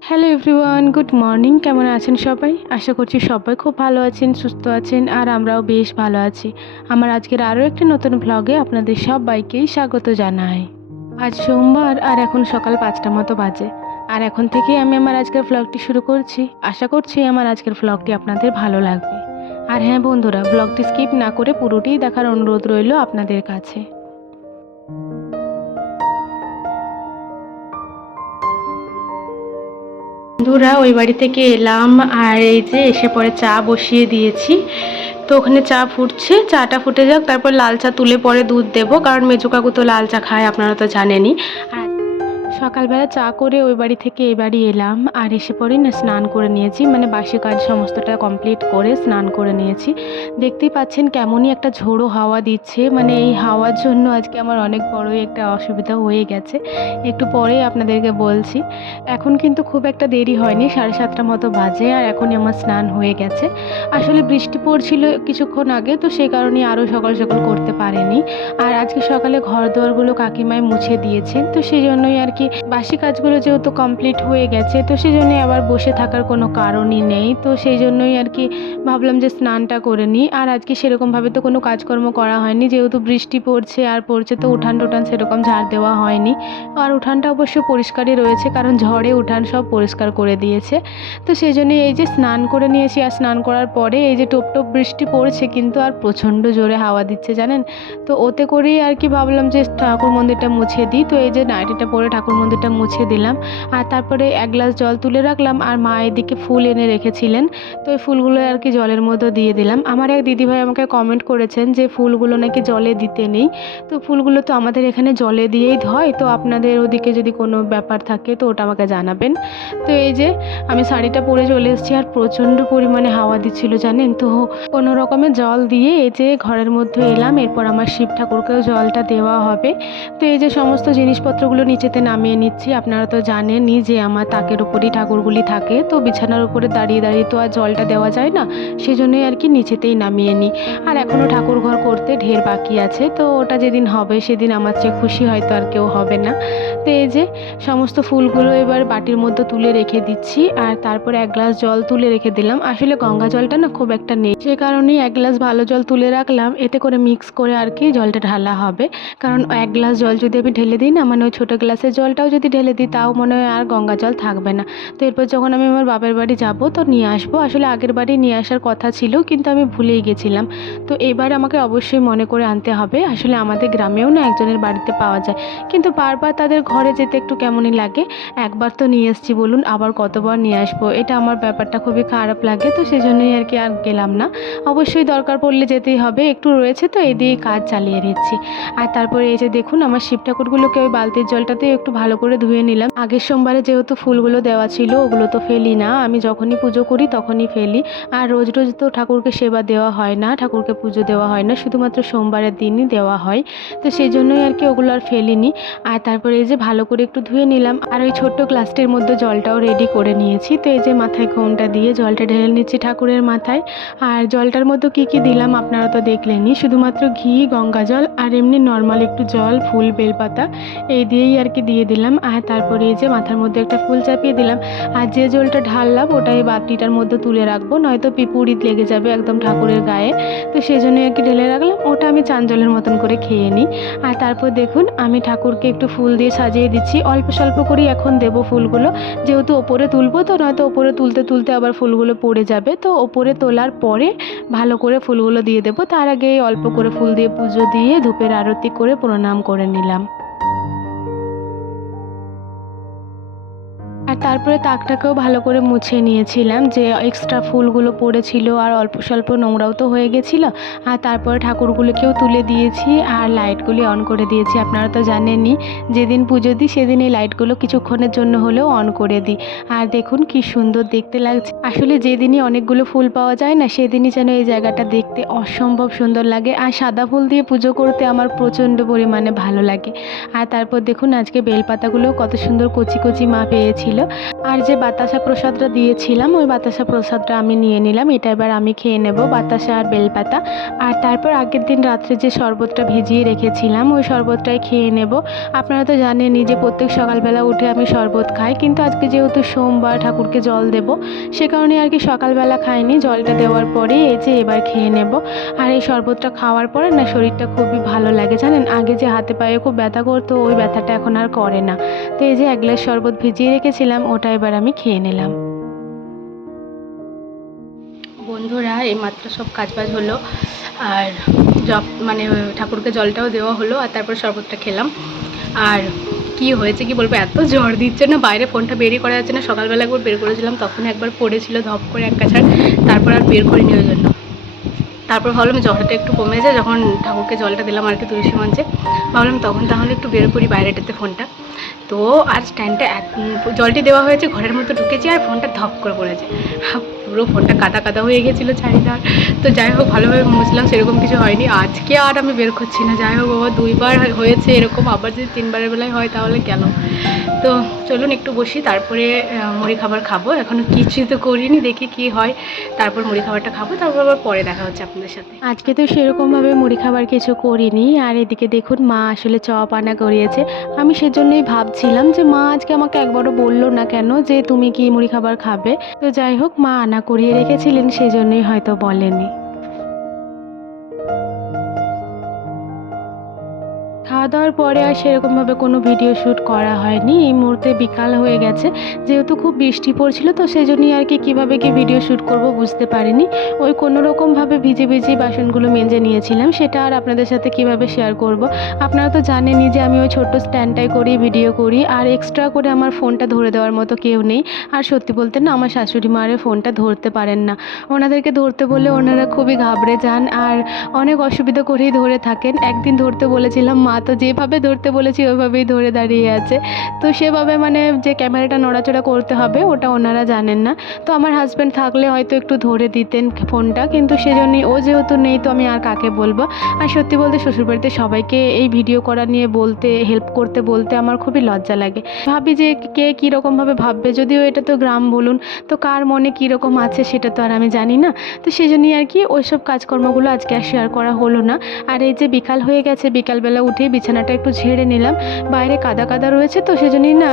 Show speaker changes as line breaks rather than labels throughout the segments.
Hello everyone good morning কেমন আছেন সবাই? আশা করছি সবাই খুব ভালো আছেন, সুস্থ আছেন, আর আমরাও বেশ ভালো আছি। আমার আজকের আরও একটি নতুন ভ্লগে আপনাদের সবাইকেই স্বাগত জানাই। আজ সোমবার, আর এখন সকাল পাঁচটা মতো বাজে। আর এখন থেকে আমি আমার আজকের ভ্লগটি শুরু করছি। আশা করছি আমার আজকের ভ্লগটি আপনাদের ভালো লাগবে। আর হ্যাঁ বন্ধুরা ভ্লগটি স্কিপ না করে পুরোটি দেখার অনুরোধ রইল আপনাদের কাছে। বন্ধুরা, ওই বাড়ি থেকে এলাম আর এই যে এসে পরে চা বসিয়ে দিয়েছি। তো ওখানে চা ফুটছে, চাটা ফুটে যাক, তারপর লাল চা তুলে পরে দুধ দেবো, কারণ মেজু কাকু তো লাল চা খায়, আপনারা তো জানেনই। আর সকালবেলা চা করে ওই বাড়ি থেকে এই বাড়ি এলাম আর এসে পরেই না স্নান করে নিয়েছি মানে বাসি কাজ সমস্তটা কমপ্লিট করে স্নান করে নিয়েছি। দেখতেই পাচ্ছেন কেমনই একটা ঝোড়ো হাওয়া দিচ্ছে মানে এই হাওয়ার জন্য আজকে আমার অনেক বড়ই একটা অসুবিধা হয়ে গেছে। একটু পরেই আপনাদেরকে বলছি, এখন কিন্তু খুব একটা দেরি হয়নি, সাড়ে সাতটা মতো বাজে আর এখনই আমার স্নান হয়ে গেছে। আসলে বৃষ্টি পড়ছিল কিছুক্ষণ আগে, তো সেই কারণে আরও সকাল সকাল করতে পারেনি। আর আজকে সকালে ঘর দুয়ারগুলো কাকিমায় মুছে দিয়েছেন, তো সেই জন্যই আর কি বাসি কাজগুলো যেহেতু কমপ্লিট হয়ে গেছে, তো সেই জন্যই আবার বসে থাকার কোনো কারণই নেই। তো সেই জন্যই আর কি ভাবলাম যে স্নানটা করে নিই। আর আজকে সেরকমভাবে তো কোনো কাজকর্ম করা হয়নি। যেহেতু বৃষ্টি পড়ছে আর পড়ছে, তো উঠান টুঠান সেরকম ঝাড় দেওয়া হয়নি। আর উঠানটা অবশ্য পরিষ্কারই রয়েছে, কারণ ঝড়ে উঠান সব পরিষ্কার করে দিয়েছে। তো সেই জন্যই এই যে স্নান করে নিয়েছি, আর স্নান করার পরে এই যে টোপ টোপ বৃষ্টি পড়ছে, কিন্তু আর প্রচণ্ড জোরে হাওয়া দিচ্ছে, জানেন? তো ওতে করেই আর কি ভাবলাম যে ঠাকুর মন্দিরটা মুছে দিই। তো এই যে নাইটিটা পরে ঠাকুর মন্দিরটা মুছে দিলাম। আর তারপরে এক গ্লাস জল তুলে রাখলাম আর মা এদিকে ফুল এনে রেখেছিলেন। তো এই ফুলগুলো আর কি জলের মধ্যে দিয়ে দিলাম। আমার এক দিদিভাই আমাকে কমেন্ট করেছেন যে ফুলগুলো নাকি জলে দিতে নেই। তো ফুলগুলো তো আমাদের এখানে জলে দিয়েই হয়। তো আপনাদের ওদিকে যদি কোনো ব্যাপার থাকে তো ওটা আমাকে জানাবেন। তো এই যে আমি শাড়িটা পরে চলে এসেছি আর প্রচণ্ড পরিমাণে হাওয়া দিচ্ছিল জানেন তো। কোনো রকমে জল দিয়ে এই যে ঘরের মধ্যে এলাম। এরপর আমার শিব ঠাকুরকেও জলটা দেওয়া হবে। তো এই যে সমস্ত জিনিসপত্রগুলো নিচেতে নামিয়ে নিচ্ছি। আপনারা তো জানেনই যে আমার তাকের উপরই ঠাকুরগুলি থাকে। তো বিছানার উপরে দাঁড়িয়ে দাঁড়িয়ে তো আর জলটা দেওয়া যায় না। সেই জন্যই আর কি নিচেতেই নামিয়ে নিই। আর এখনও ঠাকুর ঘর করতে ঢের বাকি আছে। তো ওটা যেদিন হবে সেদিন আমার চেয়ে খুশি হয়তো আর কেউ হবে না। তো এই যে সমস্ত ফুলগুলো এবার বাটির মধ্যে তুলে রেখে দিচ্ছি। আর তারপরে এক গ্লাস জল তুলে রেখে দিলাম। আসলে গঙ্গা জলটা না খুব একটা নেই। সে কারণেই এক গ্লাস ভালো জল তুলে রাখলাম। এতে করে মিক্স করে আর কি জলটা ঢালা হবে। কারণ এক গ্লাস জল যদি আমি ঢেলে দিই না মানে ওই ছোটো গ্লাসের জলটাও যদি ঢেলে দিই, তাও মনে হয় আর গঙ্গা জল থাকবে না। তো এরপর যখন আমি আমার বাপের বাড়ি যাব, তো নিয়ে আসব। আসলে আগের বাড়ি নিয়ে আসার কথা ছিল, কিন্তু আমি ভুলেই গেছিলাম। তো এবার আমাকে অবশ্যই মনে করে আনতে হবে, আসলে আমাদের গ্রামেও না একজনের বাড়িতে পাওয়া যায়। কিন্তু বারবার তাদের ঘরে যেতে একটু কেমনই লাগে। একবার তো নিয়ে এসেছি, বলুন, আবার কতবার নিয়ে আসব? এটা আমার ব্যাপারটা খুবই খারাপ লাগে, তো সেই জন্যই আর কি আর গেলাম না। অবশ্যই দরকার পড়লে যেতেই হবে, একটু রয়েছে তো, এই দিয়েই কাজ চালিয়ে নিচ্ছি। আর তারপরে এই যে দেখুন, আমার শিব ঠাকুরগুলোকে ওই বালতির জলটাতে একটু ভালো করে ধুয়ে নিলাম। আগের সোমবারে যেহেতু ফুলগুলো দেওয়া ছিল, ওগুলো তো ফেলি না। আমি যখনই পুজো করি তখনই ফেলি। আর রোজ রোজ তো ঠাকুরকে সেবা দেওয়া হয় না, ঠাকুরকে পুজো দেওয়া হয় না। শুধুমাত্র সোমবারের দিনই দেওয়া হয়। তো সেই জন্যই আর কি ওগুলো আর ফেলিনি। আর তারপরে এই যে ভালো করে একটু ধুয়ে নিলাম। আর ওই ছোট্ট গ্লাসটির মধ্যে জলটাও রেডি করে নিয়েছি। তো এই যে মাথায় ঘোমটা দিয়ে জলটা ঢেলে নিচ্ছি ঠাকুরের মাথায়। আর জলটার মধ্যে কী কী দিলাম আপনারা তো দেখলেনই। শুধুমাত্র ঘি, গঙ্গা জল আর এমনি নর্মাল একটু জল, ফুল, বেলপাতা, এই দিয়েই আর কি দিয়ে দিলাম আর তারপরে এই যে মাথার মধ্যে একটা ফুল চাপিয়ে দিলাম। আর যে জলটা ঢাললাম ওটা এই বাটিটার মধ্যে তুলে রাখব, নয়তো পিপুড়ি লেগে যাবে একদম ঠাকুরের গায়ে। তো সেই জন্য আর কি ঢেলে রাখলাম, ওটা আমি চান জলের মতন করে খেয়ে নিই। আর তারপর দেখুন, আমি ঠাকুরকে একটু ফুল দিয়ে সাজিয়ে দিচ্ছি। অল্প স্বল্প করেই এখন দেবো ফুলগুলো। যেহেতু ওপরে তুলবো তো, নয়তো ওপরে তুলতে তুলতে আবার ফুলগুলো পড়ে যাবে। তো ওপরে তোলার পরে ভালো করে ফুলগুলো দিয়ে দেবো। তার আগে অল্প করে ফুল দিয়ে পুজো দিয়ে ধূপের আরতি করে প্রণাম করে নিলাম। তারপরে তাকটাকেও ভালো করে মুছে নিয়েছিলাম যে এক্সট্রা ফুলগুলো পড়েছিল আর অল্প স্বল্প নোংরাও তো হয়ে গেছিল। আর তারপরে ঠাকুরগুলোকেও তুলে দিয়েছি আর লাইটগুলি অন করে দিয়েছি। আপনারা তো জানেনই, যেদিন পুজো দিই সেদিন এই লাইটগুলো কিছুক্ষণের জন্য হলেও অন করে দিই। আর দেখুন কি সুন্দর দেখতে লাগছে। আসলে যেদিনই অনেকগুলো ফুল পাওয়া যায় না, সেদিনই যেন এই জায়গাটা দেখতে অসম্ভব সুন্দর লাগে। আর সাদা ফুল দিয়ে পুজো করতে আমার প্রচণ্ড পরিমাণে ভালো লাগে। আর তারপর দেখুন আজকে বেলপাতাগুলো কত সুন্দর কচি কচি মা পেয়েছিল। আর যে বাতাসা প্রসাদটা দিয়েছিলাম, ওই বাতাসা প্রসাদটা আমি নিয়ে নিলাম। এটা এবার আমি খেয়ে নেব বাতাসা আর বেলপাতা। আর তারপর আগের দিন রাত্রে যে শরবতটা ভিজিয়ে রেখেছিলাম, ওই শরবতটাই খেয়ে নেব। আপনারা তো জানেনই যে প্রত্যেক সকালবেলা উঠে আমি শরবত খাই, কিন্তু আজকে যেহেতু সোমবার ঠাকুরকে জল দেব, সে কারণে আর কি সকালবেলা খাইনি। জলটা দেওয়ার পরে এই যে এবার খেয়ে নেব। আর এই শরবতটা খাওয়ার পরে না, শরীরটা খুবই ভালো লাগে। জানেন, আগে যে হাতে পায়ে খুব ব্যথা করতো, ওই ব্যথাটা এখন আর করে না। তো এই যে এক গ্লাস শরবত ভিজিয়ে রেখেছিলাম ওটা এবার আমি খেয়ে নিলাম। বন্ধুরা, এইমাত্র সব কাজবাজ হলো, আর জব মানে ঠাকুরকে জলটাও দেওয়া হলো, আর তারপর শরবতটা খেলাম। আর কি হয়েছে কি বলব, এত জ্বর দিচ্ছে না, বাইরে ফোনটা বেরই করা যাচ্ছে না, সকালবেলা একবার বের করেছিলাম, তখন একবার পড়েছিল ধপ করে এক কাছাড়, তারপর আর বের করিনি ওই জন্য। তারপর ভাবলাম জ্বরটা একটু কমেছে যখন ঠাকুরকে জলটা দিলাম আর কি তুলসী মঞ্চে, ভাবলাম তখন তাহলে একটু বের করি বাইরেটাতে ফোনটা। তো আর স্ট্যান্ডটা এক জলটি দেওয়া হয়েছে, ঘরের মধ্যে ঢুকেছি আর ফোনটা ধপ করে পড়েছে। পুরো ফোনটা কাদা কাদা হয়ে গেছিল চারিদার তো যাই হোক, ভালোভাবে মুছলাম, সেরকম কিছু হয়নি। আজকে আর আমি বের করছি না। যাই হোক, বাবা, দুইবার হয়েছে এরকম, আবার যদি তিনবারের বেলায় হয় তাহলে কেন? তো চলুন একটু বসি, তারপরে মুড়ি খাবার খাব। এখনও কিছুই তো করিনি, দেখি কি হয়। তারপর মুড়ি খাবারটা খাব, তারপর আবার পরে দেখা হচ্ছে আপনাদের সাথে। আজকে তো সেরকমভাবে মুড়ি খাবার কিছু করিনি। আর এদিকে দেখুন, মা আসলে চপ আনা করিয়েছে। আমি সেজন্যই ভাবছিলাম যে মা আজকে আমাকে একবারও বলল না কেন যে তুমি কি মুড়ি খাবার খাবে? তো যাই হোক, মা আনা করিয়ে রেখেছিলেন সেই জন্যই হয়তো বলেনি। খাওয়া দাওয়ার পরে আর সেরকমভাবে কোনো ভিডিও শ্যুট করা হয়নি। এই মুহূর্তে বিকাল হয়ে গেছে। যেহেতু খুব বৃষ্টি পড়ছিল, তো সেই জন্যই আর কি কীভাবে কি ভিডিও শ্যুট করব বুঝতে পারিনি। ওই কোনো রকমভাবে ভিজে ভিজে বাসনগুলো মেজে নিয়েছিলাম। সেটা আর আপনাদের সাথে কীভাবে শেয়ার করব? আপনারা তো জানেনই যে আমি ওই ছোট্ট স্ট্যান্ডটাই করি ভিডিও করি। আর এক্সট্রা করে আমার ফোনটা ধরে দেওয়ার মতো কেউ নেই। আর সত্যি বলতে না, আমার শাশুড়ি মায়ের ফোনটা ধরতে পারেন না। ওনাদেরকে ধরতে বললে ওনারা খুবই ঘাবড়ে যান। আর অনেক অসুবিধা করেই ধরে থাকেন। একদিন ধরতে বলেছিলাম, মা, তো যেভাবে ধরতে বলেছি, ওইভাবেই ধরে দাঁড়িয়ে আছে। তো সেভাবে মানে যে ক্যামেরাটা নড়াচড়া করতে হবে, ওটা ওনারা জানেন না। তো আমার হাজব্যান্ড থাকলে হয়তো একটু ধরে দিতেন ফোনটা, কিন্তু সেজন্যই, ও যেহেতু নেই তো আমি আর কাকে বলব? আর সত্যি বলতে শ্বশুরবাড়িতে সবাইকে এই ভিডিও করা নিয়ে বলতে হেল্প করতে, বলতে আমার খুবই লজ্জা লাগে। ভাবি যে কে কীরকমভাবে ভাববে, যদিও এটা তো গ্রাম বলুন, তো কার মনে কীরকম আছে সেটা তো আর আমি জানি না। তো সেজন্যই আর কি ওইসব কাজকর্মগুলো আজকে আর শেয়ার করা হলো না। আর এই যে বিকাল হয়ে গেছে, বিকালবেলা উঠে বিছানাটা একটু ঝেড়ে নিলাম। বাইরে কাদা কাদা রয়েছে তো সেজন্যই না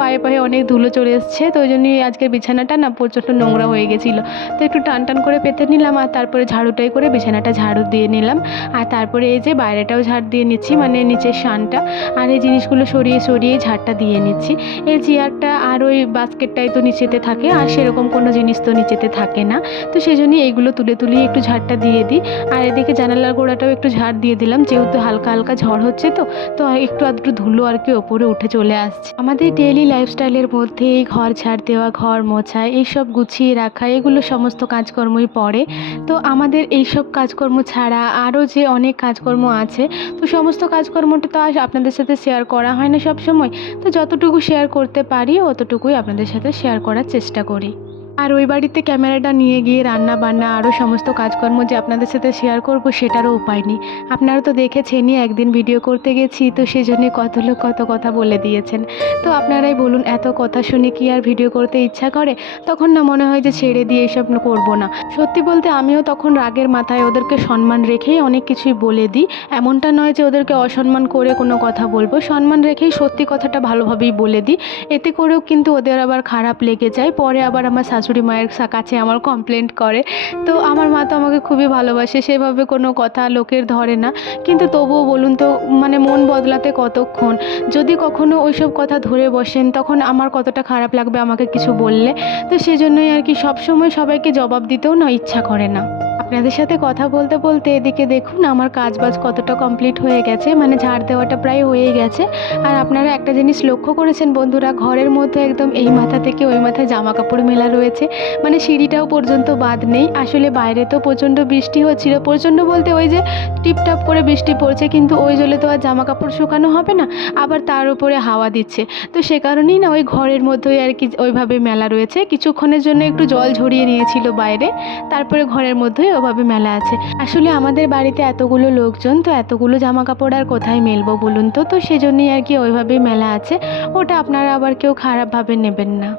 পায়ে পায়ে অনেক ধুলো চলে এসছে। তো ওই জন্যই আজকের বিছানাটা না প্রচণ্ড নোংরা হয়ে গেছিল। তো একটু টান টান করে পেতে নিলাম আর তারপরে ঝাড়ুটাই করে বিছানাটা ঝাড়ু দিয়ে নিলাম। আর তারপরে এই যে বাইরেটাও ঝাড় দিয়ে নিচ্ছি মানে নিচের শানটা। আর এই জিনিসগুলো সরিয়ে সরিয়ে ঝাড়টা দিয়ে নিচ্ছি। এই চেয়ারটা আর ওই বাস্কেটটাই তো নিচেতে থাকে, আর সেরকম কোনো জিনিস তো নিচেতে থাকে না। তো সেই জন্যই এইগুলো তুলে তুলে একটু ঝাড়টা দিয়ে দিই। আর এদিকে জানালার গোড়াটাও একটু ঝাড় দিয়ে দিলাম, যেহেতু হালকা হালকা ঝড় হচ্ছে। তো তো একটু আধটু ধুলো আর কি ওপরে উঠে চলে আসছে। আমাদের ডেইলি লাইফস্টাইলের মধ্যে এই ঘর ছাড় দেওয়া, ঘর মোছা, এইসব গুছিয়ে রাখা, এগুলো সমস্ত কাজকর্মই পড়ে। তো আমাদের এইসব কাজকর্ম ছাড়া আরও যে অনেক কাজকর্ম আছে, তো সমস্ত কাজকর্মটা তো আর আপনাদের সাথে শেয়ার করা হয় না সব সময় তো যতটুকু শেয়ার করতে পারি, অতটুকুই আপনাদের সাথে শেয়ার করার চেষ্টা করি। আর ওই বাড়িতে ক্যামেরাটা নিয়ে গিয়ে রান্না বান্না আরও সমস্ত কাজকর্ম যে আপনাদের সাথে শেয়ার করব, সেটারও উপায় নেই। আপনারা তো দেখেছেনই, একদিন ভিডিও করতে গেছি, তো সেজন্য কত লোক কত কথা বলে দিয়েছেন। তো আপনারাই বলুন, এত কথা শুনে কি আর ভিডিও করতে ইচ্ছা করে? তখন না মনে হয় যে ছেড়ে দিয়ে এসব করব না। সত্যি বলতে আমিও তখন রাগের মাথায় ওদেরকে সম্মান রেখেই অনেক কিছুই বলে দিই। এমনটা নয় যে ওদেরকে অসম্মান করে কোনো কথা বলব। সম্মান রেখেই সত্যি কথাটা ভালোভাবেই বলে দিই। এতে করেও কিন্তু ওদের আবার খারাপ লেগে যায়। পরে আবার আমার শাশুড়ি মায়ের কাছে আমার কমপ্লেন্ট করে। তো আমার মা তো আমাকে খুবই ভালোবাসে, সেভাবে কোনো কথা লোকের ধরে না। কিন্তু তবুও বলুন তো মানে মন বদলাতে কতক্ষণ? যদি কখনো ওইসব কথা ধরে বসেন, তখন আমার কতটা খারাপ লাগবে আমাকে কিছু বললে? তো সেজন্যই আর কি সবসময় সবাইকে জবাব দিতেও না, ইচ্ছা করে না। আপনাদের সাথে কথা বলতে বলতে এদিকে দেখুন, আমার কাজ বাজ কতটা কমপ্লিট হয়ে গেছে মানে ঝাড় দেওয়াটা প্রায় হয়ে গেছে। আর আপনারা একটা জিনিস লক্ষ্য করেছেন বন্ধুরা, ঘরের মধ্যে একদম এই মাথা থেকে ওই মাথায় জামা কাপড় মেলা রয়েছে মানে সিঁড়িটাও পর্যন্ত বাদ নেই। আসলে বাইরে তো প্রচণ্ড বৃষ্টি হচ্ছিল, প্রচণ্ড বলতে ওই যে টিপটাপ করে বৃষ্টি পড়ছে, কিন্তু ওই জলে তো আর জামা কাপড় শুকানো হবে না, আবার তার উপরে হাওয়া দিচ্ছে। তো সে কারণেই না ওই ঘরের মধ্যেই আর কি ওইভাবে মেলা রয়েছে, কিছুক্ষণের জন্য একটু জল ঝরিয়ে নিয়েছিল বাইরে, তারপরে ঘরের মধ্যেই ওভাবে মেলা আছে। আসলে আমাদের বাড়িতে এতগুলো লোকজন, তো এতগুলো জামা কাপড় আর কোথায় মেলবো বলুন তো? তো সেজন্যই আর কি ওইভাবেই মেলা আছে। ওটা আপনারা আবার কেউ খারাপভাবে নেবেন না।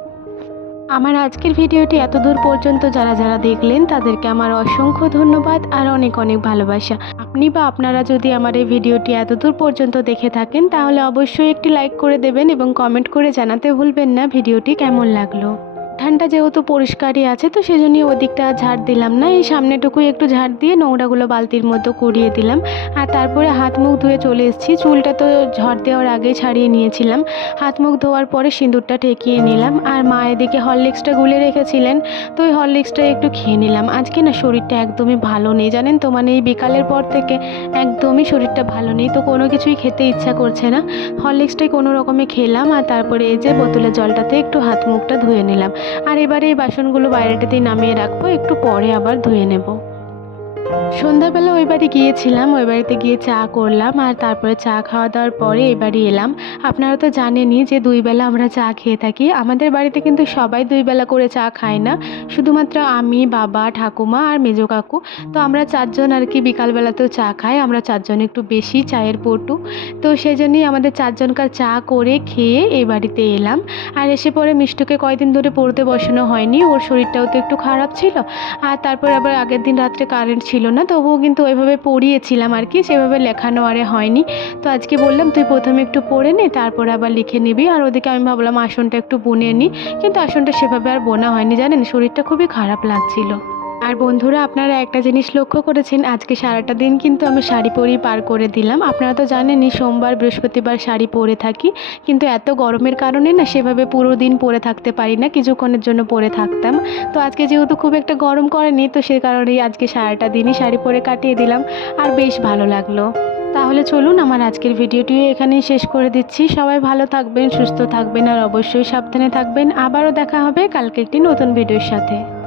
আমার আজকের ভিডিওটি এত দূর পর্যন্ত যারা যারা দেখলেন, তাদেরকে আমার অসংখ্য ধন্যবাদ আর অনেক অনেক ভালোবাসা। আপনি বা আপনারা যদি আমার এই ভিডিওটি এত দূর পর্যন্ত দেখে থাকেন, তাহলে অবশ্যই একটি লাইক করে দেবেন এবং কমেন্ট করে জানাতে ভুলবেন না ভিডিওটি কেমন লাগল। উঠানটা যেহেতু পরিষ্কারই আছে, তো সেজন্যই ওদিকটা ঝাড় দিলাম না। এই সামনেটুকুই একটু ঝাড় দিয়ে নোংরাগুলো বালতির মতো কুড়িয়ে দিলাম। আর তারপরে হাত মুখ ধুয়ে চলে এসেছি। চুলটা তো ঝড় দেওয়ার আগেই ছাড়িয়ে নিয়েছিলাম। হাত মুখ ধোয়ার পরে সিঁদুরটা ঠেকিয়ে নিলাম। আর মা এদিকে হরলিক্সটা গুলে রেখেছিলেন, তো ওই হরলিক্সটা একটু খেয়ে নিলাম। আজকে না শরীরটা একদমই ভালো নেই। জানেন তো মানে এই বিকালের পর থেকে একদমই শরীরটা ভালো নেই। তো কোনো কিছুই খেতে ইচ্ছা করছে না। হরলিক্সটাই কোনো রকমে খেলাম। আর তারপরে এই যে বোতলের জলটাতে একটু হাত মুখটা ধুয়ে নিলাম। আর এবারে এই বাসনগুলো বাইরেটাতেই নামিয়ে রাখব একটু পরে আবার ধুয়ে নেব। সন্ধ্যাবেলা ওই বাড়ি গিয়েছিলাম, ওই বাড়িতে গিয়ে চা করলাম আর তারপরে চা খাওয়া দাওয়ার পরে এই বাড়ি এলাম। আপনারা তো জানেনই যে দুই বেলা আমরা চা খেয়ে থাকি। আমাদের বাড়িতে কিন্তু সবাই দুই বেলা করে চা খায় না। শুধুমাত্র আমি, বাবা, ঠাকুমা আর মেজো কাকু। তো আমরা চারজন আর কি বিকালবেলাতেও চা খাই, আমরা চারজন একটু বেশি চায়ের পটু। তো সেই জন্যই আমাদের চারজনকার চা করে খেয়ে এই বাড়িতে এলাম। আর এসে পরে মিষ্টুকে কয়দিন ধরে পড়তে বসানো হয়নি, ওর শরীরটাও তো একটু খারাপ ছিল। আর তারপর আবার আগের দিন রাত্রে কারেন্ট ছিল না, তবুও কিন্তু ওইভাবে পড়িয়েছিলাম আর কি, সেভাবে লেখানো আরে হয়নি। তো আজকে বললাম, তুই প্রথমে একটু পড়ে নে, তারপর আবার লিখে নিবি। আর ওদিকে আমি ভাবলাম, আসনটা একটু বুনে নিই কিন্তু আসনটা সেভাবে আর বোনা হয়নি, জানেন? শরীরটা খুবই খারাপ লাগছিল। আর বন্ধুরা, আপনারা একটা জিনিস লক্ষ্য করেছেন? আজকে সারাটা দিন কিন্তু আমি শাড়ি পরেই পার করে দিলাম। আপনারা তো জানেনই, সোমবার, বৃহস্পতিবার শাড়ি পরে থাকি। কিন্তু এত গরমের কারণে না, সেভাবে পুরো দিন পরে থাকতে পারি না, কিছুক্ষণের জন্য পরে থাকতাম। তো আজকে যেহেতু খুব একটা গরম করেনি, তো সে কারণেই আজকে সারাটা দিনই শাড়ি পরে কাটিয়ে দিলাম। আর বেশ ভালো লাগল। তাহলে চলুন, আমার আজকের ভিডিওটিও এখানেই শেষ করে দিচ্ছি। সবাই ভালো থাকবেন, সুস্থ থাকবেন, আর অবশ্যই সাবধানে থাকবেন। আবারও দেখা হবে কালকে একটি নতুন ভিডিওর সাথে।